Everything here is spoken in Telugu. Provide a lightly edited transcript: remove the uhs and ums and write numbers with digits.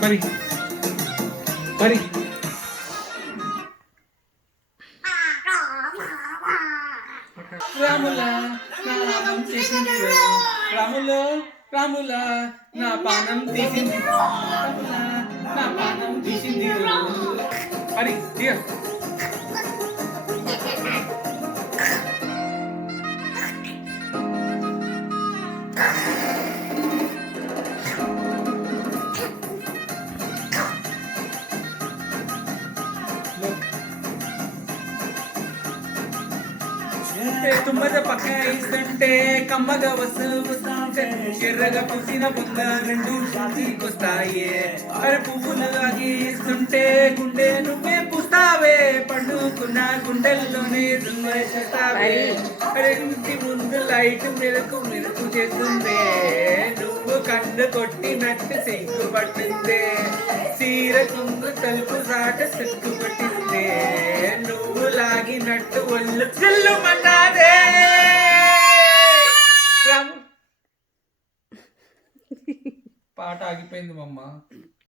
మరి మరి రాముల నామం చేసింది రాముల రాముల నా పానం తీసింది రాముల నా పానం తీసింది మరి తుమ్మద పక్క ఇస్తుంటే కమ్మగా వస్తుంటే ఎర్రగా పుట్టిన బుంద రెండు షాతికొస్తాయే అరే పువ్వులు లాగిస్తుంటే గుండె నువ్వే పుస్తావే పండుకున్న గుండెల్లోనే చేస్తావే అరే ఇంటి ముందు లైట్ మెరుకు మెరుకు చేస్తుందే నువ్వు కన్ను కొట్టినట్టు సిగ్గు పట్టిందే చీర కుంగు తలుపు సాట సిగ్గు పట్టిందే నువ్వు లాగినట్టు ఒళ్ళు చిల్లు మన్నాదే పాట ఆగిపోయింది మమ్మ.